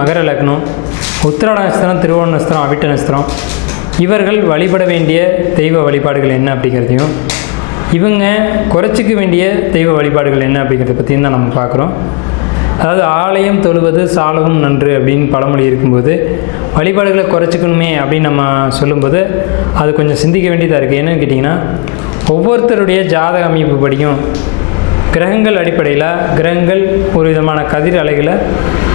மகர லக்னம் உத்திராட நட்சத்திரம் திருவோண நட்சத்திரம் அவிட்ட நட்சத்திரம் இவர்கள் வழிபட வேண்டிய தெய்வ வழிபாடுகள் என்ன அப்படிங்கிறதையும் இவங்க குறைச்சிக்க வேண்டிய தெய்வ வழிபாடுகள் என்ன அப்படிங்கிறத பற்றியும் தான் நம்ம பார்க்குறோம். அதாவது ஆலயம் தொழுவது சாலவும் நன்று அப்படின்னு பழமொழி இருக்கும்போது வழிபாடுகளை குறைச்சிக்கணுமே அப்படின்னு நம்ம சொல்லும்போது அது கொஞ்சம் சிந்திக்க வேண்டியதாக இருக்குது என்னன்னு கேட்டிங்கன்னா ஒவ்வொருத்தருடைய ஜாதக அமைப்பு படியும். கிரகங்கள் அடிப்படையில் கிரகங்கள் ஒரு விதமான கதிர் அலைகளை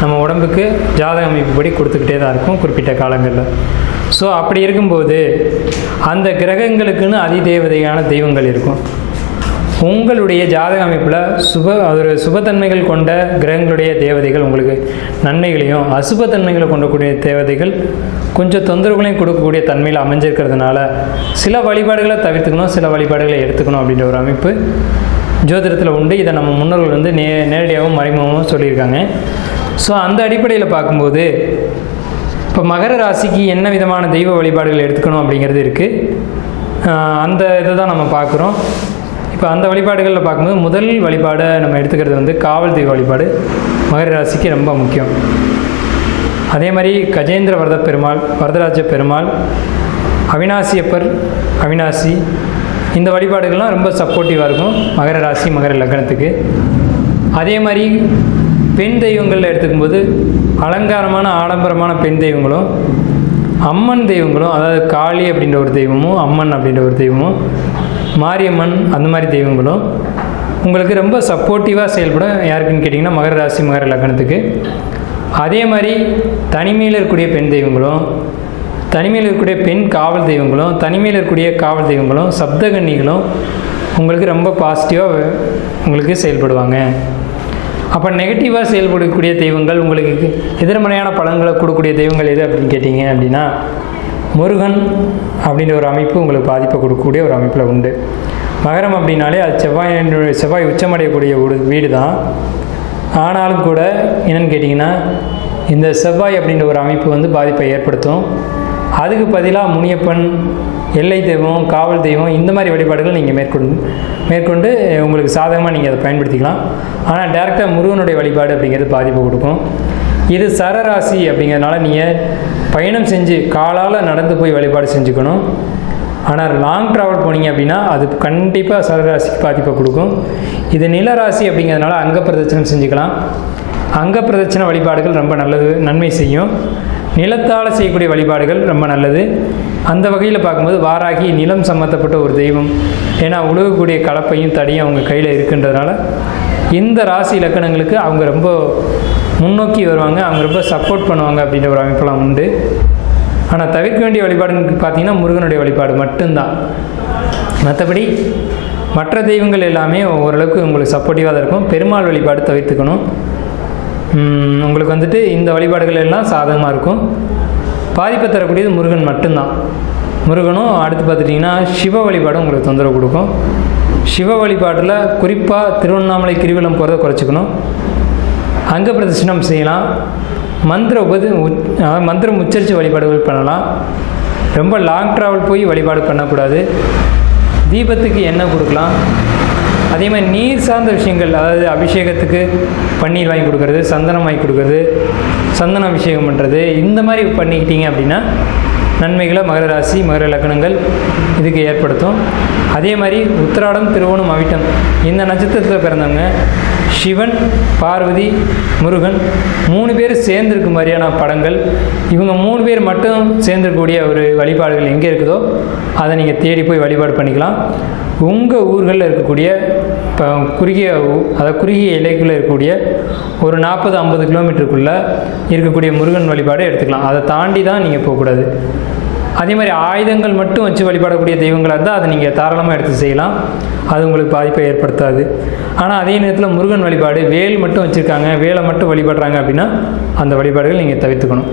நம்ம உடம்புக்கு ஜாதக அமைப்புப்படி கொடுத்துக்கிட்டே தான் இருக்கும் குறிப்பிட்ட காலங்களில். ஸோ அப்படி இருக்கும்போது அந்த கிரகங்களுக்குன்னு அதிதேவதையான தெய்வங்கள் இருக்கும். உங்களுடைய ஜாதக அமைப்பில் சுப ஒரு சுபத்தன்மைகள் கொண்ட கிரகங்களுடைய தேவதைகள் உங்களுக்கு நன்மைகளையும் அசுபத்தன்மைகளை கொண்டக்கூடிய தேவதைகள் கொஞ்சம் தொந்தரவுகளையும் கொடுக்கக்கூடிய தன்மையில் அமைஞ்சிருக்கிறதுனால சில வழிபாடுகளை தவிர்த்துக்கணும் சில வழிபாடுகளை எடுத்துக்கணும் அப்படின்ற ஒரு அமைப்பு ஜோதிடத்தில் உண்டு. இதை நம்ம முன்னோர்கள் வந்து நே நேரடியாகவும் மறைமுகமாகவும் சொல்லியிருக்காங்க. ஸோ அந்த அடிப்படையில் பார்க்கும்போது இப்போ மகர ராசிக்கு என்ன விதமான தெய்வ வழிபாடுகள் எடுத்துக்கணும் அப்படிங்கிறது இருக்குது அந்த இதை தான் நம்ம பார்க்குறோம். இப்போ அந்த வழிபாடுகளில் பார்க்கும்போது முதல் வழிபாடை நம்ம எடுத்துக்கிறது வந்து காவல் தெய்வ வழிபாடு. மகர ராசிக்கு ரொம்ப முக்கியம். அதே மாதிரி கஜேந்திர வரத பெருமாள் வரதராஜ பெருமாள் அவினாசியப்பர் அவினாசி இந்த வழிபாடுகள்லாம் ரொம்ப சப்போர்ட்டிவாக இருக்கும். மகர ராசி மகர லக்னத்துக்கு. அதே மாதிரி பெண் தெய்வங்களில் எடுத்துக்கும்போது அலங்காரமான ஆடம்பரமான பெண் தெய்வங்களும் அம்மன் தெய்வங்களும் அதாவது காளி அப்படின்ற ஒரு தெய்வமும் அம்மன் அப்படின்ற ஒரு தெய்வமும் மாரியம்மன் அந்த மாதிரி தெய்வங்களும் உங்களுக்கு ரொம்ப சப்போர்ட்டிவாக செயல்படும் யாருக்குன்னு கேட்டிங்கன்னா மகர ராசி மகர லக்னத்துக்கு. அதே மாதிரி தனிமையில் இருக்கக்கூடிய பெண் தெய்வங்களும் தனிமையில் இருக்கக்கூடிய பெண் காவல் தெய்வங்களும் தனிமையில் இருக்கக்கூடிய காவல் தெய்வங்களும் சப்தகன்னிகளும் உங்களுக்கு ரொம்ப பாசிட்டிவாக உங்களுக்கு செயல்படுவாங்க. அப்போ நெகட்டிவாக செயல்படக்கூடிய தெய்வங்கள் உங்களுக்கு எதிர்மறையான பலன்களை கொடுக்கக்கூடிய தெய்வங்கள் எது அப்படின்னு கேட்டிங்க அப்படின்னா முருகன் அப்படின்ற ஒரு அமைப்பு உங்களுக்கு பாதிப்பை கொடுக்கக்கூடிய ஒரு அமைப்பில் உண்டு. மகரம் அப்படின்னாலே அது செவ்வாய் செவ்வாய் உச்சமடையக்கூடிய ஒரு வீடு தான் ஆனாலும் கூட என்னென்னு கேட்டிங்கன்னா இந்த செவ்வாய் அப்படின்ற ஒரு அமைப்பு வந்து பாதிப்பை ஏற்படுத்தும். அதுக்கு பதிலாக முனியப்பன் எல்லை தெய்வம் காவல் தெய்வம் இந்த மாதிரி வழிபாடுகள் நீங்கள் மேற்கொண்டு மேற்கொண்டு உங்களுக்கு சாதகமாக நீங்கள் அதை பயன்படுத்திக்கலாம். ஆனால் டேரெக்டாக முருகனுடைய வழிபாடு அப்படிங்கிறது பாதிப்பு கொடுக்கும். இது சரராசி அப்படிங்கிறதுனால நீங்கள் பயணம் செஞ்சு காலால் நடந்து போய் வழிபாடு செஞ்சுக்கணும். ஆனால் லாங் ட்ராவல் போனீங்க அப்படின்னா அது கண்டிப்பாக சரராசிக்கு பாதிப்பை கொடுக்கும். இது நிலராசி அப்படிங்கிறதுனால அங்க பிரதட்சணம் செஞ்சுக்கலாம். அங்க பிரதட்சண வழிபாடுகள் ரொம்ப நல்லது நன்மை செய்யும். நிலத்தால் செய்யக்கூடிய வழிபாடுகள் ரொம்ப நல்லது. அந்த வகையில் பார்க்கும்போது வாராகி நிலம் சம்மந்தப்பட்ட ஒரு தெய்வம். ஏன்னா உழுகக்கூடிய கலப்பையும் தடியும் அவங்க கையில் இருக்குன்றதுனால இந்த ராசி இலக்கணங்களுக்கு அவங்க ரொம்ப முன்னோக்கி வருவாங்க அவங்க ரொம்ப சப்போர்ட் பண்ணுவாங்க அப்படின்ற ஒரு அமைப்பெல்லாம் உண்டு. ஆனால் தவிர்க்க வேண்டிய வழிபாடுன்னு பார்த்தீங்கன்னா முருகனுடைய வழிபாடு மட்டும்தான். மற்றபடி மற்ற தெய்வங்கள் எல்லாமே ஓரளவுக்கு உங்களுக்கு சப்போர்ட்டிவாக தான் இருக்கும். பெருமாள் வழிபாடு தவிர்த்துக்கணும். உங்களுக்கு வந்துட்டு இந்த வழிபாடுகள் எல்லாம் சாதகமாக இருக்கும். பாதிப்பை தரக்கூடியது முருகன் மட்டும்தான். முருகனும் அடுத்து பார்த்துட்டிங்கன்னா சிவ வழிபாடும் உங்களுக்கு தொந்தரவு கொடுக்கும். சிவ வழிபாட்டில் குறிப்பாக திருவண்ணாமலை கிரிவலம் போகிறத குறைச்சிக்கணும். அங்க பிரதர்சனம் செய்யலாம். மந்திர உபதி அதாவது மந்திரம் உச்சரித்து வழிபாடுகள் பண்ணலாம். ரொம்ப லாங் ட்ராவல் போய் வழிபாடு பண்ணக்கூடாது. தீபத்துக்கு எண்ணெய் கொடுக்கலாம். அதே மாதிரி நீர் சார்ந்த விஷயங்கள் அதாவது அபிஷேகத்துக்கு பன்னீர் வாங்கி கொடுக்குறது சந்தனம் வாங்கி கொடுக்கறது சந்தன அபிஷேகம் பண்ணுறது இந்த மாதிரி பண்ணிக்கிட்டீங்க அப்படின்னா நன்மைகளை மகர ராசி மகர லக்னங்கள் இதுக்கு ஏற்படுத்தும். அதே மாதிரி உத்திராடம் திருவோணம் அவிட்டம் இந்த நட்சத்திரத்தில் பிறந்தவங்க சிவன் பார்வதி முருகன் மூணு பேர் சேர்ந்திருக்க மாதிரியான படங்கள். இவங்க மூணு பேர் மட்டும் சேர்ந்திருக்கக்கூடிய ஒரு வழிபாடுகள் எங்கே இருக்குதோ அதை நீங்கள் தேடி போய் வழிபாடு பண்ணிக்கலாம். உங்கள் ஊர்களில் இருக்கக்கூடிய இப்போ குறுகிய அதை அதாவது குறுகிய இலைக்குள்ளே இருக்கக்கூடிய ஒரு நாற்பது ஐம்பது கிலோமீட்டருக்குள்ளே இருக்கக்கூடிய முருகன் வழிபாடு எடுத்துக்கலாம். அதை தாண்டி தான் நீங்கள் போகக்கூடாது. அதே மாதிரி ஆயுதங்கள் மட்டும் வச்சு வழிபடக்கூடிய தெய்வங்களாக இருந்தால் அதை நீங்கள் தாராளமாக எடுத்து செய்யலாம். அது உங்களுக்கு பாதிப்பை ஏற்படுத்தாது. ஆனால் அதே நேரத்தில் முருகன் வழிபாடு வேல் மட்டும் வச்சுருக்காங்க வேலை மட்டும் வழிபடுறாங்க அப்படின்னா அந்த வழிபாடுகள் நீங்கள் தவிர்த்துக்கணும்.